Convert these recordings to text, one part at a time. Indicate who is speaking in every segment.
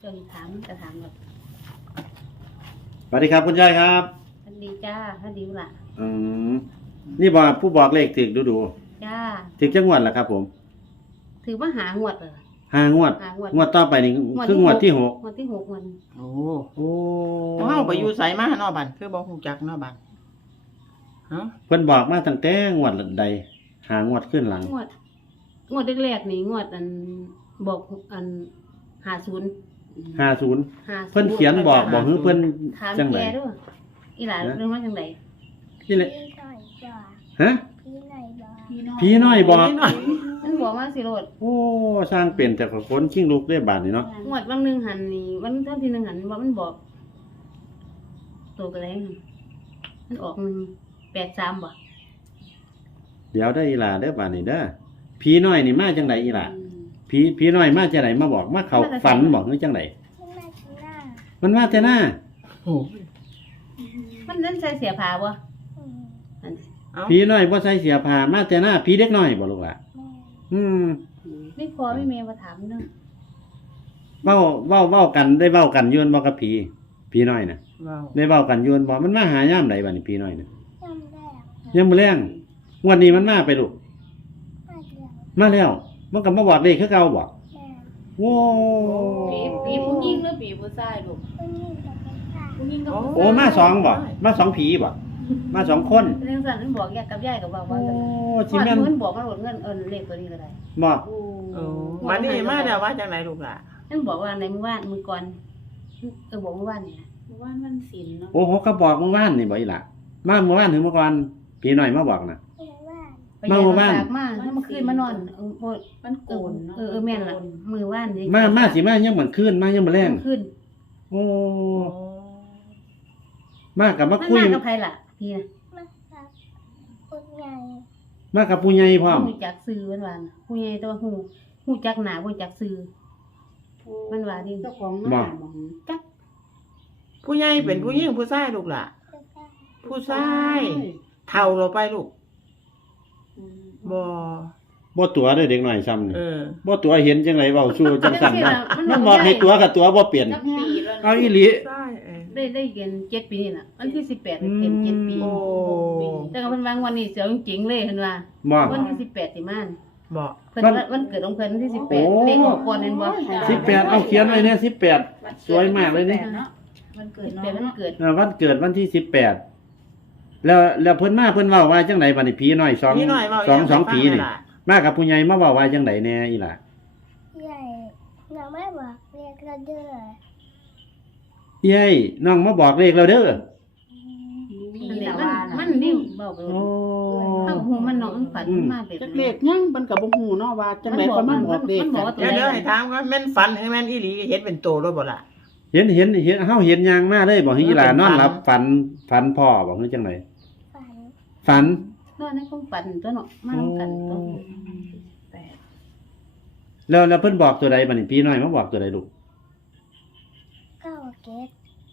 Speaker 1: จนถามจะถามแบบ
Speaker 2: สวัสดีครับคุณยายครับ
Speaker 1: ท่านดีจ้าท่านดีล่ะ
Speaker 2: อืมนี่บอกผู้บอกเลขถึกดู
Speaker 1: จ้า
Speaker 2: ถึกจังหวัดล่ะครับผม
Speaker 1: ถือว่าหางวดเลย
Speaker 2: 5 งวด งวดต่อไปนี่คืองวดที่ 6
Speaker 1: งวดที่หกวัน
Speaker 3: โอ้
Speaker 2: โอ้
Speaker 3: เฮาไปอยู่ไสมาเนาะบัดคือบ่ฮู้จักเนาะบัดฮะ
Speaker 2: เพิ่นบอกมาตั้งแต่งวดใด5 งวดขึ้นหลัง
Speaker 1: งวดแรกๆนี่งวดอันบอกอัน50
Speaker 2: 50เพิ่นเขียนบอกคือเพิ่น
Speaker 1: ถาม
Speaker 2: จังได
Speaker 1: แกด้วยอีหลานเรื่องว่าจังได
Speaker 2: นี่แหละ
Speaker 4: พี่หน่อยจ้ะ
Speaker 2: ฮะ
Speaker 4: พี่หน่อยจ้ะ
Speaker 2: ผีน้อยบอก
Speaker 3: นี่หน่อย
Speaker 1: มันบอกว่าสิโรด
Speaker 2: โอ้สร้างเป็นแต่คนชิงลูกได้บาดนี่เนาะ
Speaker 1: งวดวันหนึงหันนี่วันท่านที่หนึงหันว่ามันบอกตัวกระแรงมันออก183บ่
Speaker 2: เดี๋ยวได้อีหลาเด้อบาดนี่เด้อผีน้อยนี่มาจังไดอีหลาผีน้อยมาจังไดมาบอกมาเข้าฝันบอกคือจังได
Speaker 4: พี่แม่กินหน้า
Speaker 2: มันมาแต่หน้า
Speaker 3: โอ้
Speaker 1: มันนั่นใส่เสียผ้าบ่
Speaker 4: อืม
Speaker 1: อัน
Speaker 3: เอ้า
Speaker 2: ผีน้อยบ่ใส่เสียผ้ามาแต่หน้าผีเด็กน้อยบ่ลูกหล่ะ
Speaker 4: แม่
Speaker 2: อืม
Speaker 1: ไม่พอไม่เมย์มาถามเรื่อง
Speaker 2: เว้ากันได้เว้ากันอยืนบ่กับผีน้อยน่ะ
Speaker 3: ว้าว
Speaker 2: ได้เว้ากันอยืนบ่มันมาหายามใดบัดนี้ผีน้อยน่ะ
Speaker 4: จำแรก
Speaker 2: ยังมื้อแลงงวดนี้มันมาไปลูก
Speaker 4: มาเดียว
Speaker 2: มาแล้ว มันก็มาบอกเลขคือเก่าบ่
Speaker 4: แม่
Speaker 2: โอ้
Speaker 5: ผีผู้หญิงหรือผีผู้ชายลูก
Speaker 4: ผู้หญิงกับผู้ชาย
Speaker 5: ผู้หญิงกับผู้
Speaker 2: โอ้มาสองบ่มาสองผีบ่มาสองคน
Speaker 1: เรื่องสั่นมันบอกแยกกับยายกับว่า
Speaker 2: โอ้
Speaker 1: ว่า
Speaker 2: สิแม่น
Speaker 1: มันบอกมาโหลดเงินเลขตัวนี้ก็ได้
Speaker 2: บ่
Speaker 3: โอ้บัดนี้มาแล้วว่าจังไดลูกล่ะ
Speaker 1: มันบอกว่าในมื้อวานมื้อก่อนบอกมื้อวานนี่นะ
Speaker 5: ว่ามันศีลเนาะ
Speaker 2: โอ้โหเขาบอกเมื่อวานนี่บ่อีหล่ะมาเมื่อวานถึงเมื่อก่อนผีน้อยมาบอกน่ะ
Speaker 4: เรียกว่า
Speaker 1: ไป
Speaker 2: มามื้อวาน
Speaker 1: ฝกมาถ้ามาคืนมานอนบ่
Speaker 5: มันโกนเนาะ
Speaker 1: แม่นล่ะมื้อวานนี่
Speaker 2: มาสิมายังเหมือนคืนมายังมื้อแลง
Speaker 1: ขึ้น
Speaker 2: โอ้
Speaker 3: โอ้
Speaker 2: มากับมา
Speaker 1: มัน
Speaker 2: คุย
Speaker 1: มากับไผล่ะพี่นะ
Speaker 4: มาครับคนใหญ่
Speaker 2: มากับผู้ใหญ่พร้อม
Speaker 1: ฮู้จักซื้อมันว่าผู้ใหญ่แต่ว่าฮู้จักหน้าบ่รู้จักซื้อมันว่าดิ
Speaker 5: เจ้าของหน้าบ่จัก
Speaker 3: ผู้ใหญ่เป็นผู้หญิงผู้ชายลูกล่ะ
Speaker 4: ผู้ชาย
Speaker 3: ผู้ชายเฒ่าเราไปลูกบ่
Speaker 2: บ่ตัวเด้อเด็กน้อยซ้ำนี่
Speaker 3: เออ
Speaker 2: บ่ตัวเห็นจังไดเว้าสู่จังซั่นนะมันบอกให้ตัวกับตัวบ่เปลี่ยน
Speaker 5: จักปีแล้ว
Speaker 2: เอาอีหลี
Speaker 3: ใช่เออ
Speaker 1: ได้เกิน7ปีนี่น่ะวันที่18เต็ม7ปี
Speaker 3: โอ้
Speaker 1: แต่ก็เพิ่นวางวันนี้เสียวจริงๆเลยเพิ่นว่า
Speaker 2: บ่
Speaker 1: วันที่18สิมา
Speaker 3: บ่
Speaker 1: เพิ่นวันเกิดของเพิ่นวันที่
Speaker 2: โอ้
Speaker 1: 18เลขออกก่อนแม่นบ่
Speaker 2: 18เอาเขียนไว้เนี่ย18สวยมากเลยนี่
Speaker 5: เนาะมันเกิด
Speaker 1: 18วัน
Speaker 5: เนาะ
Speaker 1: เกิด
Speaker 2: วันเกิดวันที่18แล้วเพิ่นมาเพิ่นเว้าว่าจังไดบัดนี้ผีน้อย2
Speaker 3: พี่น้อยเว้า
Speaker 2: สองผีนี่มากับผู้ใหญ่มาเว้าว่าจังไดแน่อีหล่ะ
Speaker 4: ใหญ่หนูไม่บอกเรียกเราเด้อ
Speaker 2: เย้ยน้องมาบอกเลขแล้วเด้อ
Speaker 5: ผี
Speaker 1: อันนี้
Speaker 5: แต่
Speaker 1: มั
Speaker 5: ว่าน
Speaker 1: มันนี่เว้าไป
Speaker 2: โอ้
Speaker 1: เฮาฮู้มันเนาะมันฝันมาแบบ
Speaker 6: จักเลขยังมันก็บ่ฮู้เนาะว่าจังได๋ก็มันบอกเลข
Speaker 1: มันบอกว่า
Speaker 3: เดี๋ยวให้ถามว่าแม่นฝันหรือแม่นอีหลีเห็นเป็นโตด้วยบ่ล่ะ
Speaker 2: เห็นเฮาเห็นยางมาเลยบอกให้อีหล่านอนหลับฝันพ่อบอกคือจังได
Speaker 4: ฝัน
Speaker 2: ฝัน
Speaker 1: นอนในความฝันตัวเนาะมานำกันตัว
Speaker 2: แล้วเพิ่นบอกตัวใดบัดนี้พี่น้อยมาบอกตัวใดลูก
Speaker 4: เก้าเกต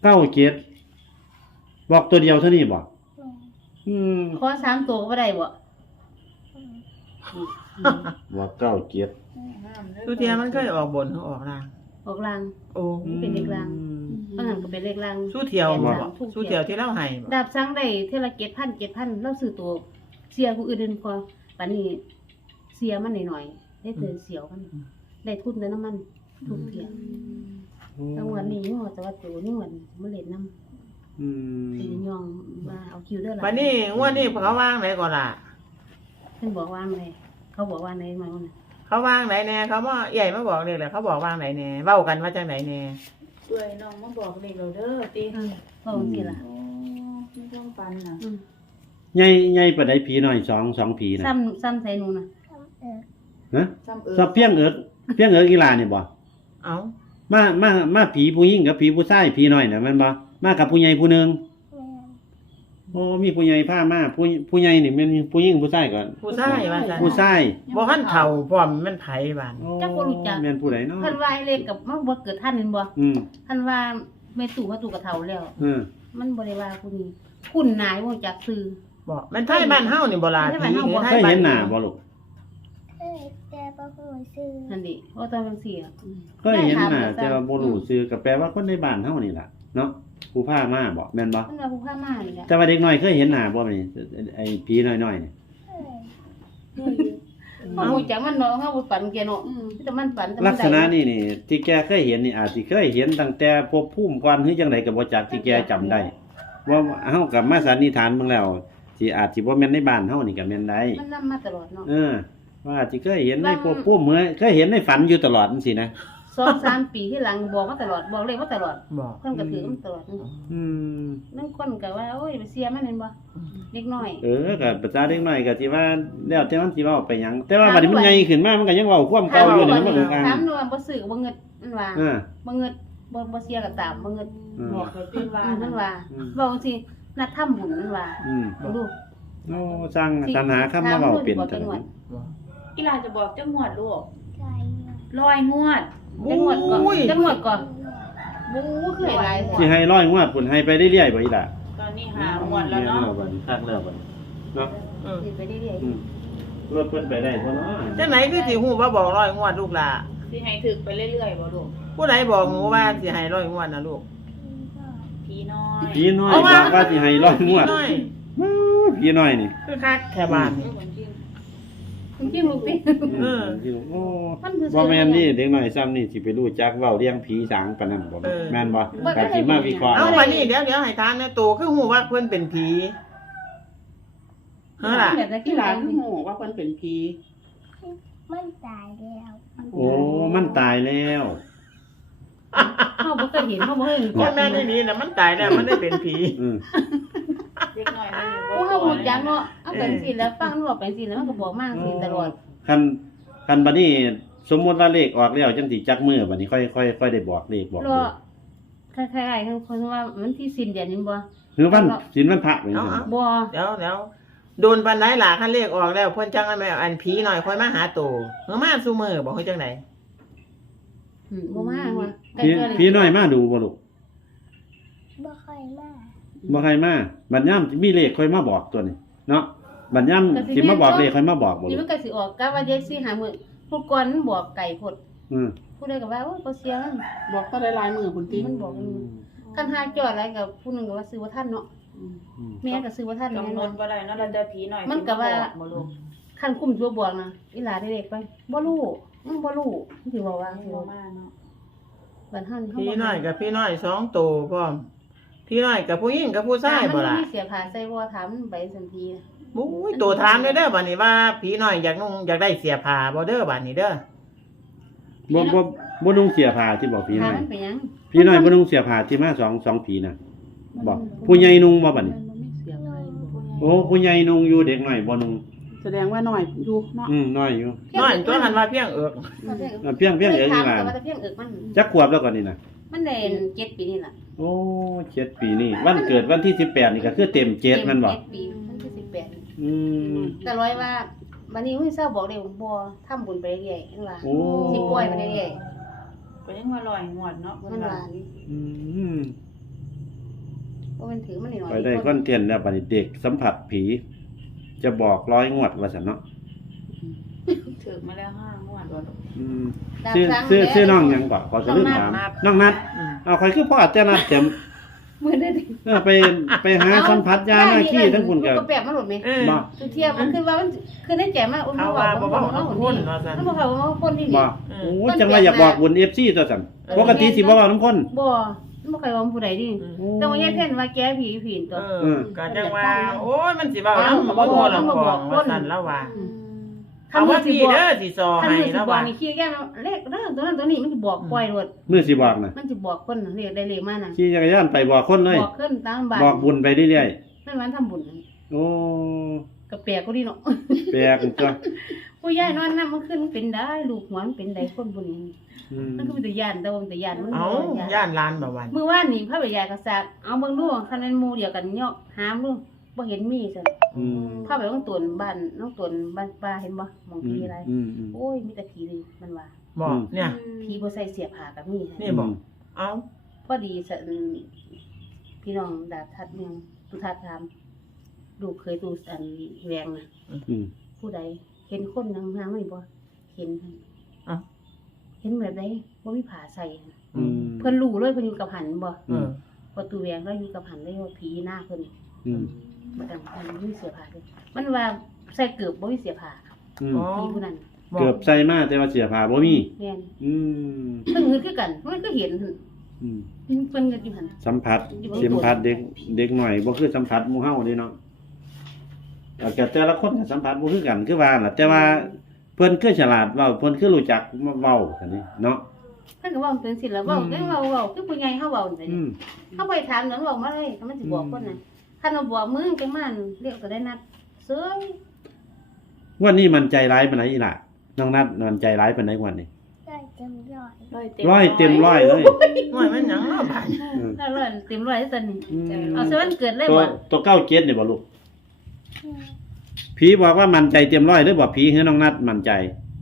Speaker 2: 97บอกตัวเดียวเท่านี้บ่
Speaker 4: แม่
Speaker 2: อืม
Speaker 1: ขอ3ตัวก็บ่ได้บ่
Speaker 4: อืม
Speaker 2: บอก97
Speaker 3: ทุกเทียมันเคยออกบนหรือออกล่าง
Speaker 1: ออกลาง
Speaker 3: โอ้
Speaker 1: เป็นเลขลาง บางหันก็เป็นเลขลาง
Speaker 3: สู้เที่ยวบ่
Speaker 1: ทุก
Speaker 3: สู้เที่ยวที่เราให้บ่
Speaker 1: ดาบสั่งได้เท่าละ7,000เราซื้อตัวเสียผู้อื่นเดินพอปานนี้เสียมันหน่อยๆได้เตือนเสียวมันได้ทุนแต่น้ำมันทุกเที่ยจังหวัดนี้งอแต่ว่าตัวนี่วันมาเล่นน้ำ
Speaker 2: อืม
Speaker 1: เป็นยองมาเอาคิวเด้อล่ะ
Speaker 3: บัดนี้งวดนี้เขาวางไหนก่อนล่ะ
Speaker 1: เพิ่นบอกว่าไงเขาบอกว่าไหนมาว่าน่ะ
Speaker 3: เขาวางไหนแน่เขามาใหญ่มาบอกเลยแหละเขาบอกวางไหนแน่เว้ากันว่าจังไหนแน่
Speaker 5: ช่วยน้องมาบอกเลขเราเด้อติ
Speaker 1: ว่าจังซี่ล่ะ
Speaker 5: โอ้มีความฝันน่ะ
Speaker 1: อืม
Speaker 2: ใหญ่ปานใดผีน้อย2ผีน่ะ
Speaker 1: ซ้ำใส่หนูน่ะ
Speaker 4: ทำ
Speaker 2: ฮะ
Speaker 5: ซ้ำเอิ
Speaker 2: สอบเพียงเอิกอีหลานี่บ่
Speaker 3: เอ้า
Speaker 2: มาผีผู้หญิงกับผีผู้ชายผีน้อยน่ะแม่นบ่มากับผู้ใหญ่ผู้หนึง
Speaker 4: แม่
Speaker 2: โอ้มีผู้ใหญ่พามาผู้ใหญ่นี่แม่นผู้หญิงผู้ชายก่อน
Speaker 3: ผู้ชายว่าซั่น
Speaker 2: ผู้ชาย
Speaker 3: บ่ทันเฒ่าพร้อมมันไผบาน
Speaker 1: จักบ่รู้จัก
Speaker 2: แม่นผู้ใดเนาะ
Speaker 1: เพิ่นว่าไอ้เลขกับมันบ่เกิดทันแม่นบ่
Speaker 2: อืม
Speaker 1: ท่านว่าแม่ตู่เขาตู่กระเฒ่าแล้ว มันบ่ได้ว่าผู้นี้คุณนายบ่รู้จักซื้อ
Speaker 3: บ่แม่นไทยบ้านเฮานี่บ่ล่ะ
Speaker 1: ไทยบ้านเฮาบ่
Speaker 2: เคยเห็นหน้าบ่ลูก
Speaker 4: เอ้ยแต่แต่บ่ฮู้ชื่อ
Speaker 1: นั่นดิว่าตอนจังซี่อะ
Speaker 2: เคยเห็นน่ะแต่ว่าบ่รู้ชื่อก็แปลว่าคนในบ้านเฮานี่ล่ะเนาะผู้พามาบ่แม่นบ่
Speaker 1: มันว่าผู้พามานี่แหละ
Speaker 2: แต่ว่าเด็กน้อยเคยเห็นหน้าบ่นี่ไอ้ผีน้อยๆนี่
Speaker 4: เอ้ย
Speaker 1: เฮาบ่จักมันเนาะเฮาบ่ฝันแกเนาะแต่มันฝันแต่มัน
Speaker 2: ลักษณะนี่ที่แกเคยเห็นนี่อาจสิเคยเห็นตั้งแต่ภพภูมิก่อนหรือจังไดก็บ่จักที่แกจำได้ว่าเฮาก็มาสันนิษฐานเบิ่งแล้วสิอาจสิบ่แม่นในบ้านเฮานี่ก็แม่นได้
Speaker 1: มันนำมาตลอดเนาะ
Speaker 2: ว่าอาจสิเคยเห็นในภพภูมิเหมือนเคยเห็นในฝันอยู่ตลอดจังซี่นะ
Speaker 1: 2-3 ปีที่หลังบอกมาตลอดบอกเลยว่าตลอด
Speaker 3: บอก
Speaker 1: เพิ่นก็ถือมันตลอด
Speaker 2: อืม
Speaker 1: นั่นคนก็ว่าโอ้ยไปเสียมันเห็นบ่เด็กน้อย
Speaker 2: ก็ประชาเด็กน้อยก็สิว่าแล้วแต่มันสิเว้าไปหยังแต่ว่าบัดนี้มันใหญ่ขึ้นมามันก็ยังเว้าความเก่าอยู่นี่มันบ่ถึงกลาง
Speaker 1: ถามว่าบ่ซื้อก็บ่เงิดมันว่า
Speaker 2: เออ
Speaker 1: บ่เงิดบ่เสียก็ตามบ่เงิด
Speaker 5: บอกไปเป็นว่า
Speaker 1: มันว่าบอกจังซี่นัดทำบุญมันว่า
Speaker 2: อืม
Speaker 1: ดู
Speaker 2: โอ้สร้างสรรหาคำมาเว้าเป็น
Speaker 1: จั
Speaker 2: จั
Speaker 1: ง
Speaker 2: ง
Speaker 1: หวัด
Speaker 5: อีหลานจะบอกจังหวัดลูก
Speaker 4: ใจว่า
Speaker 5: ร้อยงวด
Speaker 1: จังหวัดก่อน
Speaker 3: โอ้ย
Speaker 1: จังหวัดก่อนบูคือหลาย
Speaker 2: สิให้ร้อยงวดพุ่นให้ไปเรื่อยๆบ่อีหล่ะ
Speaker 5: ตอนนี้หางวดแล้วเนาะ
Speaker 2: บัดนี้คักแล้วบัดนี้เนาะ
Speaker 1: สิไปเรื่อย
Speaker 2: อืมรถเพิ่นไปได้บ่เนาะ
Speaker 3: จังไหนคือสิฮู้ว่าบอกร้อยงวดลูกหล่ะ
Speaker 5: สิให้ถึกไปเรื่อยๆบ่ลูก
Speaker 3: ผู้ใดบอกหนูว่าสิให้ร้อยงวดนะลูก
Speaker 5: พี่น้อย
Speaker 2: ผีน้อยบอกว่าสิให้ร้อยงวด
Speaker 3: น้อย
Speaker 2: ผีน้อยนี่
Speaker 3: คือคักแค่บ้านนี่
Speaker 1: ๆจริงๆลูกติ
Speaker 3: เออ
Speaker 2: โอ้
Speaker 1: มันคือ
Speaker 2: บ่แม่นนี่เด็กน้อยซ้ำนี่สิไปรู้จักเว้าเรื่องผีสางปานนั้นบ่แม่นบ่ก็สิมาวิเคราะห์
Speaker 3: เอาวันนี้เดี๋ยวให้ทานนะโตคือฮู้ว่าเพิ่นเป็นผีเฮ้อล่ะ
Speaker 1: แบบนั้น
Speaker 6: ที่
Speaker 1: ที่
Speaker 6: ห
Speaker 1: ห
Speaker 6: ลา
Speaker 1: ลาน น
Speaker 6: คือโหว่าเพิ่นเป็นผี
Speaker 4: มันตายแล้ว
Speaker 2: โอ้มันตายแล้ว
Speaker 1: เฮาบ่เคยเห็นเฮาบ่เคยเห็น
Speaker 3: คนแม่นนี่น่ะมันตายแล้วมันได้เป็นผี
Speaker 2: อืม
Speaker 5: เด็กน้อยมันอยู่
Speaker 1: โอ้เฮาฮู้จักเนาะเอาไปสิแล้วฟังมันบอกไปสิแล้วมันก็บอกมาสิตลอด
Speaker 2: คันบัดนี้สมมุติว่าเลขออกแล้วจังสิจักมือบัดนี้ค่อยได้บอกเลขบอก
Speaker 1: รอคล้ายๆคือคนว่ามันที่สิ้นเดือนนี้บ่
Speaker 2: หรือวันศีลวันพระเป็นจัง
Speaker 1: บ่
Speaker 3: เดี๋ยวโดนปานใดล่ะคันเลขออกแล้วเพิ่นจังอันผีหน่อยค่อยมาหาโตเมื่อมาซุมื้อบอกเฮ็ดจังได
Speaker 1: บ่มาว่ะ
Speaker 2: พี่น้อยมาดูบ่ลูก
Speaker 4: บ่ค่อยมา
Speaker 2: บ่ใครมาบัดยามมีเลขค่อยมาบอกตัวนี้เนาะบัดยามสิมาบอกเลขค่อยมาบอกบ่
Speaker 1: นี่
Speaker 2: ลู
Speaker 1: มั
Speaker 2: ก
Speaker 1: นก็สิออกกะว่าเด็กสิหามื้อผู้ก่อนมันบอกไก่พด
Speaker 2: อืม
Speaker 1: ผู้ใดก็ว่าโอ้ยบ่เสียมัน
Speaker 6: บอกก็ได้ลายมือคุณติ
Speaker 1: มันบอกคันหาจอดอะไรกับผู้หนึงก็ว่าซื้อบ่ทันเนาะแม่ก็ซื้อบ่ทันแม่
Speaker 5: กำหน
Speaker 1: เนาะ
Speaker 5: ดบ่ได้เนาะเราจะผีหน่อย
Speaker 1: มันก็ว่า
Speaker 5: บ่ลูก
Speaker 1: คันคุมตัวบอกนะอีหลาได้เด็กไปบ่รู้บ่รู้มันสิบอกว่าสิ
Speaker 5: บ่
Speaker 1: ว่า
Speaker 5: มาเนาะ
Speaker 1: บัดเฮานี่
Speaker 3: พี่น้อยกับพี่น้อย2โตพร้อมพี่น้อยกับผู้หญิงกับผู้ชายบ่ล่ะ
Speaker 1: มันมีเสียผ้าใส่บ่ถามมันไปสันที
Speaker 3: บุ้ยโตถามเด้อบัดนี้ว่าผีน้อยอยากนุ่งอยากได้เสียผ้าบ่เด้อบัดนี้เด้อ
Speaker 2: บ่นุ่งเสียผ้าที่บอกพี่น้
Speaker 1: ถาม
Speaker 2: อย
Speaker 1: มันไปหยัง
Speaker 2: พี่น้อยบ่นุ่งเสียผ้าที่มาสองผีน่ะบอกผู้ใหญ่นุ่งบ่บัดนี้
Speaker 6: มันไม่เสียงอะไรบ่
Speaker 2: โอ้ผู้ใหญ่นุ่งอยู่เด็กน้อยบ่นุ่ง
Speaker 6: แสดงว่าน้อยอยู่เนาะ
Speaker 2: น้อยอยู่
Speaker 3: น้อยตัวหันว่าเพียงเอิก
Speaker 2: เพียงเอีก
Speaker 1: ถาม
Speaker 2: นี่ล่ะ
Speaker 1: ว่าแต่เพียงเอิกมัน
Speaker 2: จักขวบแล้วก่อนนี่น่ะ
Speaker 1: มันได้7ปีนี่ล่ะ
Speaker 2: โอ้7ปีนี่วันเกิดวันที่18นี่ก็คือเต็ม7มันบ่
Speaker 1: 7ปีมันที่18
Speaker 2: อืม
Speaker 1: แต่ร้อยว่าบัดนี้อุ้ยเศร้าบอกได้บ่ทำบุญไปเรื่อยๆนั่นว่า
Speaker 2: โอ้
Speaker 1: สิปล่อยไปเรื่อย
Speaker 5: ก็ยังว่าร้อยงวดเนาะ
Speaker 1: ๆ
Speaker 5: เพิ่
Speaker 1: มัน
Speaker 5: นว่า
Speaker 1: ว่านี่
Speaker 2: อืม
Speaker 1: บ่แม่นถือมันหน่อย
Speaker 2: ไปได้คอนเทนต์แล้วบัดนี้เด็กสัมผัสผี จะบอก100งวดว่าซั่นเนาะ
Speaker 5: ถึกมาแล้ว5งวดบ่ลูก
Speaker 2: อืมชื่อน้องหยังบ่ขอจะลืมถามน้องนัดเอาใครคือพ่อจะนัดเต็ม
Speaker 1: มื้อได้ดิ
Speaker 2: ไปหาสัมผัสยาหน้าขี้ทั้งคุณก็
Speaker 1: ก็แปลกมันหลุดไหม
Speaker 3: เออ
Speaker 2: บ่
Speaker 1: ทุกเที่ยวมันคือว่ามันคือในใจมัน
Speaker 3: เขาว่าบ่ว่าเอาคนว่าซั่น
Speaker 1: มันบ่เขาว่าคนที่
Speaker 2: บ่
Speaker 1: นี่
Speaker 2: โอ้จังว่าอยากบอกบุญ FC ตัวซั่นปกติสิบ่เว้านำคน
Speaker 1: บ่มันบ่เคยว่าผู้ใดดิแต่ว่าแย่เพิ่นว่าแกผีตัว
Speaker 3: เออก็จังว่าโอ้ยมันสิเว้านำบ่พอลำกองว่าซั่นแล้วว่าเอาว่าพี่เด้อสิซอ
Speaker 1: คัน
Speaker 3: ให้
Speaker 1: มือสิ
Speaker 3: แล้ว
Speaker 1: บอก
Speaker 3: ว่า
Speaker 1: มีขี้แก่เลขตัวนั้นตัวนี้มันสิบอกปล่อยรถ
Speaker 2: มื้อสิบอกน่ะ
Speaker 1: มันสิบอกคนเรียกได้เลขมาน่ะ
Speaker 2: ขี่จักรยานไปบอกคนเลย
Speaker 1: บอกขึ้นตามบ้าน
Speaker 2: บอกบุญไปเรื่อย
Speaker 1: นั่นมันทำบุญ
Speaker 2: ๆโอ้
Speaker 1: ก็แปลกก็ดีเนาะ
Speaker 2: แปลกตัว
Speaker 1: ผู้ใหญ่นอนนำมันขึ้นมันเป็นได้ลูกหัวมันเป็นได้คนบุญนี้
Speaker 2: อืม
Speaker 1: มันก็เป็นตัวย่านแต่ว่ามันตัวย่านมัน
Speaker 3: เอ้าย่านลานบ่วัน
Speaker 1: มื้อวานนี่พระบิดากษัตริย์เอาเบิ่งดูคันนั้นหมู่เดียวกันเนาะหามดูบ่เห็นมีซั่น
Speaker 2: อืม
Speaker 1: พาไปต้องตวนบ้านน้องตวนบ้านป้าเห็นบ่หมองผีอะไร
Speaker 2: อืม
Speaker 1: โอ้ยมีแต่ผีเลยมันว่า
Speaker 3: บอกเนี่ย
Speaker 1: ผีบ่ใส่เสียผ้ากับมี
Speaker 3: นี่บอกเอ้า
Speaker 1: พอดีสะพี่น้องดาบทัดเมืองตุทัดถามลูกเคยตูอันแวงน่ะ
Speaker 2: อืม
Speaker 1: ผู้ใดเห็นคนนางหาไม่บ่เห็นหั่น
Speaker 3: อ้าว
Speaker 1: เห็นแบบใดบ่มีผ้าใส่หั่น
Speaker 2: อืม
Speaker 1: เพิ่นรู้เลยเพิ่นอยู่กับหันบ่
Speaker 3: เออ
Speaker 1: ประตูแหวงเราอยู่กับหันเลยว่าผีหน้าเพิ่น
Speaker 2: อืม
Speaker 1: บ่ต้องมันมีเสื้อผ้าด้วยมันว่าใส่เกือบบ่มีเสื้อผ้า
Speaker 2: อืม
Speaker 3: อ๋อ
Speaker 1: ผีผู้นั้น
Speaker 3: บอก
Speaker 2: เกือบใส่มาแต่ว่าเสียผ้าบ่มี
Speaker 1: แม่น
Speaker 2: อืม
Speaker 1: เพิ่นคือกันมันก็เห็นหั่น
Speaker 2: อืม
Speaker 1: เพิ่นก็อยู่หัน
Speaker 2: สัมผัสสัมผัสเด็กหน่อยบ่คือสัมผัสหมู่เฮาเด้เนาะแล้วก็แต่ละคนก็สัมผัสบ่คือกันคือว่าล่ะแต่ว่าเพิ่นคือฉลาดเว้าเพิ่นคือรู้จักเว้าซั่นนี่เนาะ
Speaker 1: เพิ่นก็เว้าเป็นสิล่ะเว้าจังเว้าคือผู้ใหญ่เฮาเว้าจัง
Speaker 2: อื
Speaker 1: ซี่
Speaker 2: ม
Speaker 1: เฮาไปถามนั้นเว้ามาเลยถ้ามันสิบอกคนน่ะคันว่าบอกมึงจังมันเรียกก็ได้นัดเซ้ย
Speaker 2: วันนี้มันใจร้ายปานไหนอีล่ะน้องนัดมันใจร้ายปานไหนวันนี้
Speaker 4: ได้เต็มร้อย
Speaker 2: ร้อยเต็มร้อยเลย
Speaker 3: ห่วยมันหยังเนาะบาด
Speaker 1: ได้ร้อยเต็มร้อยตอนนี้
Speaker 2: อืม
Speaker 1: เอาซะวันเกิดเลย
Speaker 2: ตัว
Speaker 1: บ่
Speaker 2: ตัว97นี่บ่ลูกผีบอกว่ามันใจเต็มร้อยหรือบ่ผีคือน้องนัดมันใจ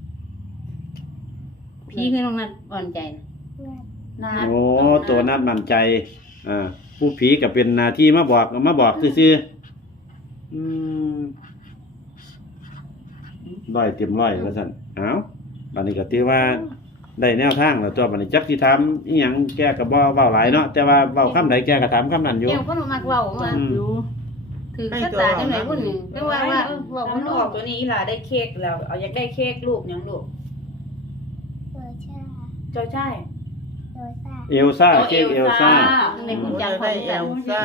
Speaker 1: พี่คือน้องนัดอ่อนใจนะ
Speaker 4: เงิน
Speaker 5: นา
Speaker 2: โอ้ตัวนัดมันใจผู้ผีก็เป็นหน้าที่มาบอกซื่อๆร้อยเต็มร้อยว่าซั่นเอ้าบัดนี้ก็ถือว่าได้แนวทางแล้วตัวบัดนี้จักสิถามอีหยังแกก็บ่เว้าหลายเนาะแต่ว่าเว้าคำใดแกก็ถามคำนั้นอยู่
Speaker 1: เดี๋ยวคนมักเว้าว่า
Speaker 2: อืม
Speaker 6: อยู่
Speaker 1: ถือชะตาจังไดพุ่นนี่ไม่ว่าว่าเว้า
Speaker 5: เอา
Speaker 1: บ่
Speaker 5: มัน
Speaker 1: รู้
Speaker 5: ออกตัวนี้อีหล่าได้เค้กแล้ว เอาอยากได้เค้กลูกหยังลูก
Speaker 4: เบอร์ชา
Speaker 5: จอยใช่
Speaker 4: เบอร์ซ่า
Speaker 2: เอลซ่าเค้กเอลซ่า
Speaker 1: ในผู้จัก
Speaker 3: ได้เอลซ่า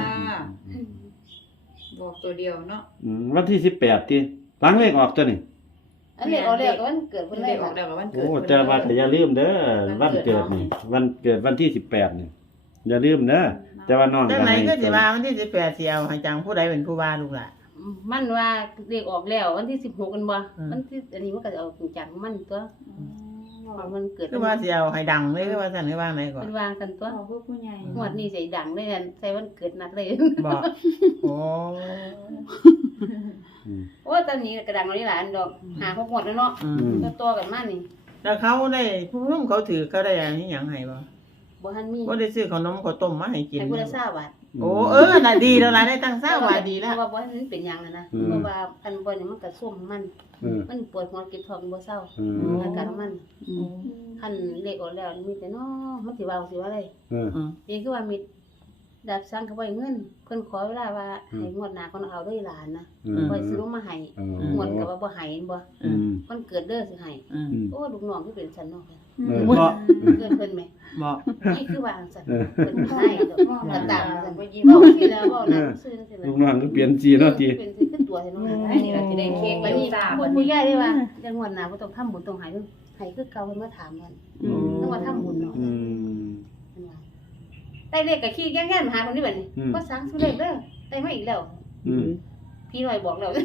Speaker 5: บอกตัวเดียวเนาะ
Speaker 2: วันที่18ติหลังเลขออกตัวนี่
Speaker 1: อันนี้เอาแล้วก็วันเกิดเพิ่นเล
Speaker 5: เด็
Speaker 1: ย
Speaker 5: กอ
Speaker 1: ว่า
Speaker 5: อกแล้วกับวันเกิ
Speaker 2: โอ้
Speaker 5: ด
Speaker 2: แต่ว่าก็อย่าลืมเด้อวันเกิดนี่วันเกิดวันที่18นี่อย่าลืมเด้อแต่ว่าน้อง
Speaker 3: จัง
Speaker 2: ก็
Speaker 3: ไหน
Speaker 2: ให้
Speaker 3: ก็สิว่าวันที่18สิเอาให้จังผู้ใดเป็นผู้ว่าลูกล่ะ
Speaker 1: มันว่าเด็กออกแล้ววันที่16กันบ่
Speaker 3: อืม
Speaker 1: วันที่อันนี้มันก็จะเอาจริงจังมันตัวเอามันเกิด
Speaker 3: คือว่าสิเอาให้ดังเลยคือว่าซั่นคือว่าไหนก่อน
Speaker 1: เป็นวางกันตัว
Speaker 5: เอาพวกผู้ใหญ่
Speaker 1: งวดนี้ใส่ดังเลยนั่นใส่วันเกิดนัดเลย
Speaker 3: บอกโอ้
Speaker 1: โอ้ตอนนี้กระดังเรานี่หลานดอกหา6งวดแล้วเนาะ
Speaker 3: อืม
Speaker 1: ตัวกันมานี่
Speaker 3: แล้วเขาได้ผู้ร่วมเขาถือเขาได้อันนี้หยังให้บ่
Speaker 1: บ่ทันมี
Speaker 3: บ่ได้ซื้อขนมข้าวต้มมาให้กิน
Speaker 1: ให้ผู้ละ20บาท
Speaker 3: โอ้น่ะดีแล้วล่ะได้ตั้ง20บาทดีแล้ว
Speaker 1: เพราะว่าบ่ทันเป็นหยังนะเพราะว่าอันบ่นี่มันก็ส้มมัน
Speaker 2: อืม
Speaker 1: มันปวดหัวกินท้องบ่เศร้า
Speaker 2: อืม
Speaker 1: อาการมัน
Speaker 6: อืม
Speaker 1: คันเลขออกแล้วมีแต่เนาะมันสิว่าสิว่าอะไร
Speaker 2: อืม
Speaker 3: อืม
Speaker 1: นี่คือว่ามีดับสั่งเขาไว้เงินเพิ่นขอเวลาว่าให้งวดหน้าเพิ่นเอาด้วยหลานนะ
Speaker 2: อืม
Speaker 1: ไว้ซื้อมาให้
Speaker 2: อืม
Speaker 1: งวดก็ว่าบ่ให้บ่
Speaker 2: อืม
Speaker 1: เพิ่นเกิดเด้อสิให้
Speaker 3: อืม
Speaker 2: อืม
Speaker 1: โอ้ลูกน้องคือเป็นสันเนาะ
Speaker 2: เออ
Speaker 3: บ่
Speaker 1: เกินเพิ่นแหม
Speaker 3: บ่
Speaker 1: นี่คือว่าสันเพิ่นให้ดอกกระตามสัน
Speaker 5: บ่ยิ้ม
Speaker 1: เว้าที่แล้วเว้านะซื้อจังซี่
Speaker 2: ลูกน้องก็เปลี่ยนจีเนาะติ
Speaker 1: เป็นสิขึ้นตัวให้น้อง
Speaker 5: อันนี้เราจะได้เค้ก
Speaker 1: บั
Speaker 5: เอ
Speaker 1: ด
Speaker 5: ล
Speaker 1: นี้
Speaker 5: ซ่า
Speaker 1: ผู้ใหญ่ได้ว่าจังหวัดหน้าบ่ต้องทำบุญต้องให้ให้คือเก่าเพิ่นมาถามมัน
Speaker 6: อืม
Speaker 1: นึกว่าทำบุญเนาะ
Speaker 2: อืม
Speaker 1: ได้เลขกับขี้แง่ๆมาหาคนนี้บัดนี้
Speaker 2: อืม
Speaker 1: บ่สั่งสุเลขเด้อได้มาอีกแล้ว
Speaker 2: อืม
Speaker 1: พี่หน่อยบอกแล้ว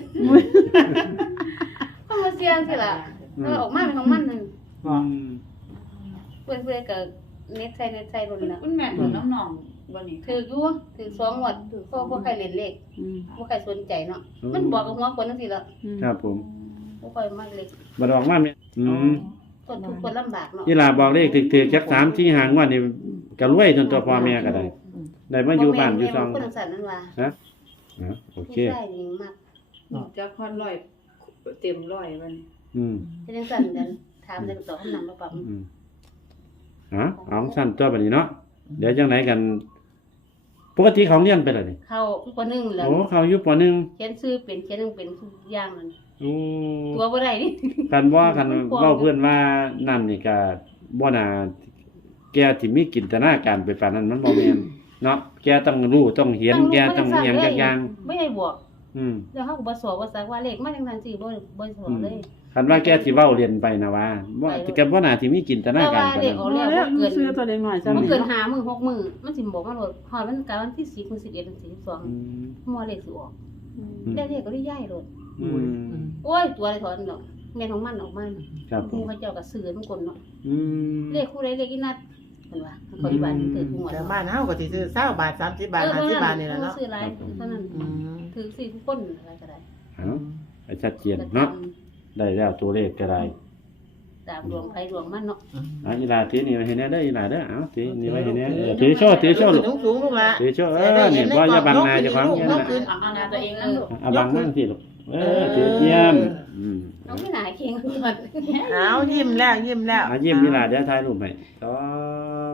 Speaker 1: เขามาเสียงสิล่ะแล้วออกมาเป็นของมันนึง
Speaker 3: บ่
Speaker 1: เพื่อนๆก็เน็ตใส่รุ่นน่ะ
Speaker 5: คุณแม่ของน้องๆบ่นี่
Speaker 1: ถืออยู่ถือ2งวดก็บ่ใครเล่นเลข
Speaker 6: อืม
Speaker 1: บ่ใครสนใจเนาะมันบอกกับหัวคนจังซี่ล่ะ
Speaker 2: ครับผม
Speaker 1: บ่ค่อยมักเลข
Speaker 2: บ่ดอกมาแม่
Speaker 1: คนทุกคนลำบากเนาะ
Speaker 2: นี่ล่ะบอกเลขถึกๆจัก3ที่หางว่านี่ก็รวยจนตัวพ่อแม่ก็ได้ได้มาอยู่บ้านอยู่ซอง
Speaker 1: คนสั่นนั่นว่า
Speaker 2: โอเค
Speaker 1: ผู้ชายนี่มัก
Speaker 5: จะคอนร้อยเต็มร้อยวัน
Speaker 2: อืม
Speaker 1: จะจังซั่นกันถามได้ตอบคำนำบ่ปรับ
Speaker 2: อืมเอาสั้นตัวบัดนี้เนาะเดี๋ยวจังไหนกัน ปกติของเรียนไปแล้วนี่
Speaker 1: เข้าคนนึงแล้ว
Speaker 2: โอ้เขาอยู่ปหนึ่ง
Speaker 1: เขียนชื่อเป็นเขียนหนึงเป็นทุกอย่างนั่น
Speaker 2: โอ้
Speaker 1: ตัวบ่ได้นี่
Speaker 2: คันเว้าเพื่อนว่านั่นนี่ก็บ่น่าแกที่มีจินตนาการไปปานนั้นมันบ่แม่นเนาะแกต้องรู้ต้องเห็นแกต้องอิหยังจักอย่าง
Speaker 1: ไม่ให้บอก
Speaker 2: อืม
Speaker 1: แล้วเขาก็บ่สอบว่าสักว่าเลขมาจังซั่นสิบ่สอนเลย
Speaker 2: คันว่าแกสิเว้าเรียนไปนะว่าบ่ก็บ่น่าสิมีจินตนาการปานนั้น
Speaker 1: เอา
Speaker 6: เอา
Speaker 1: แล้ว
Speaker 6: แล้ว
Speaker 1: บ่เกิน
Speaker 6: ซื้อตัวเล็กหน่อยซ้ำ
Speaker 1: บ่
Speaker 6: นี่
Speaker 1: เกิน
Speaker 6: เนาะ
Speaker 1: 5มื้อ6มื้อมันสิบอกมาโลดฮอดวันกลางวันที่10มื้อ11มื้อ
Speaker 2: อื
Speaker 1: 12
Speaker 2: ม
Speaker 1: มอเลขสิออกได้เลขก็ได้ย้ายโลด
Speaker 2: อืม
Speaker 1: โอ้ยตัวอะไรถอนเนาะแม่นของมันออกมา
Speaker 2: ครับผ
Speaker 1: ผู้
Speaker 2: ม
Speaker 1: เขาเจ้าก็ซื้อมันคนเนาะ
Speaker 2: อืม
Speaker 1: เลขคู่ใดเลขอีนัดเพิ่นว่าเขาอยู่บ้านเกิดผู้หมด
Speaker 3: แต่
Speaker 1: เนาะ
Speaker 3: บ้านเฮาก็สิซื้อ20บาท30บาท50บาทนี่แหละเนาะ
Speaker 1: ซื้อหลายเท่านั้น
Speaker 3: อืม
Speaker 1: ถือสิทุกคนอะไรก็ได้
Speaker 2: เอาให้ชัดเจนเนาะได้แล้วตัวเลขก็ได้
Speaker 1: ตามดวงไผดวงมันเนาะ
Speaker 2: อีหลาถือนี่ไว้ให้แน่เด้ออีหลาเด้อเอาถือนี่ไว้ให้แน่ถือโชว์ลูก
Speaker 3: สูงๆลูกละ
Speaker 2: ถือโชว์นี่บ่อย่าบังหน้าเจ้าของเนี่ยนะ
Speaker 5: เอาหน้าตัวเองนะลูก
Speaker 2: เอาบังมั่งสิลูกถือเยี่ยม
Speaker 1: น้องไม่หนาเคียงก่อน
Speaker 3: เอายิ้มแล้วยิ้มแล้ว
Speaker 2: ยิ้มนี่ล่ะเดี๋ยวถ่ายรูปให้2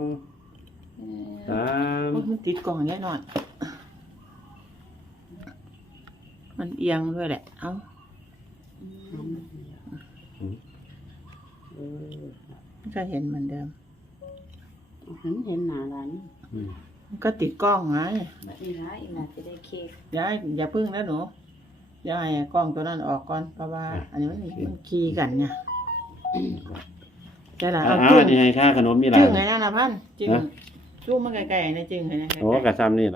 Speaker 2: 3
Speaker 3: โอ้ยมันติดกล่องแน่นอนมันเอียงด้วยแหละเอ้า ก็เห็นเหมือนเดิม
Speaker 6: เห็นหน้าร้าน
Speaker 3: มันก็ติดกล้องไง
Speaker 5: แบบนี้นะอีน่าจะได้เค้ก
Speaker 3: อย่าพึ่งนะหนูอย่าให้กล้องตัวนั้นออกก่อนเพราะว่า อันนี้มันคีย์กันเนี่ยแต่ละเอา
Speaker 2: นี่ให้ค่าขนมนี่ล่ะ
Speaker 3: จึงไงนะพันจึงจุ้มมาไกลๆนะจึงไงนะ
Speaker 2: โอ้กะซ้ำนี่